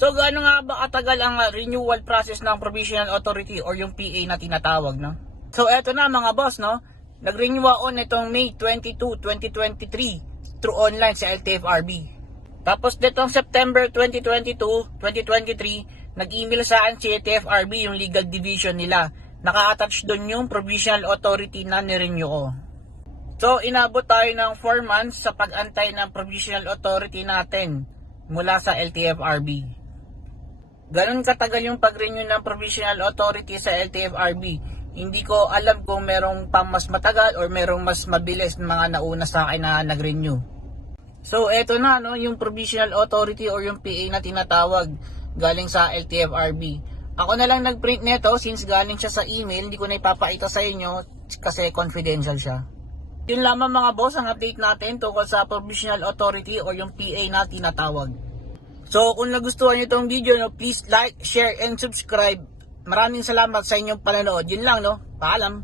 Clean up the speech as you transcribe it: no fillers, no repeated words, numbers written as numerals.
So gaano nga ba katagal ang renewal process ng Provisional Authority or yung PA na tinatawag, no? So eto na mga boss, no? Nag-renew ako nitong May 22, 2023 through online sa LTFRB. Tapos nitong September 2022, 2023, nag-email sa akin si LTFRB yung legal division nila. Naka-attach doon yung Provisional Authority na nirenew ko. So inabot tayo ng 4 months sa pag-antay ng Provisional Authority natin mula sa LTFRB. Ganun katagal yung pag-renew ng Provisional Authority sa LTFRB. Hindi ko alam kung merong pang mas matagal or merong mas mabilis na mga nauna sa akin na nag-renew. So eto na, no, yung Provisional Authority or yung PA na tinatawag galing sa LTFRB. Ako na lang nag-print nito since galing siya sa email. Hindi ko na ipapakita sa inyo kasi confidential siya. Yun lamang mga boss ang update natin tungkol sa Provisional Authority or yung PA na tinatawag. So kung nagustuhan nyo itong video, no, please like, share, and subscribe. Maraming salamat sa inyong panonood. Yun lang, no? Paalam.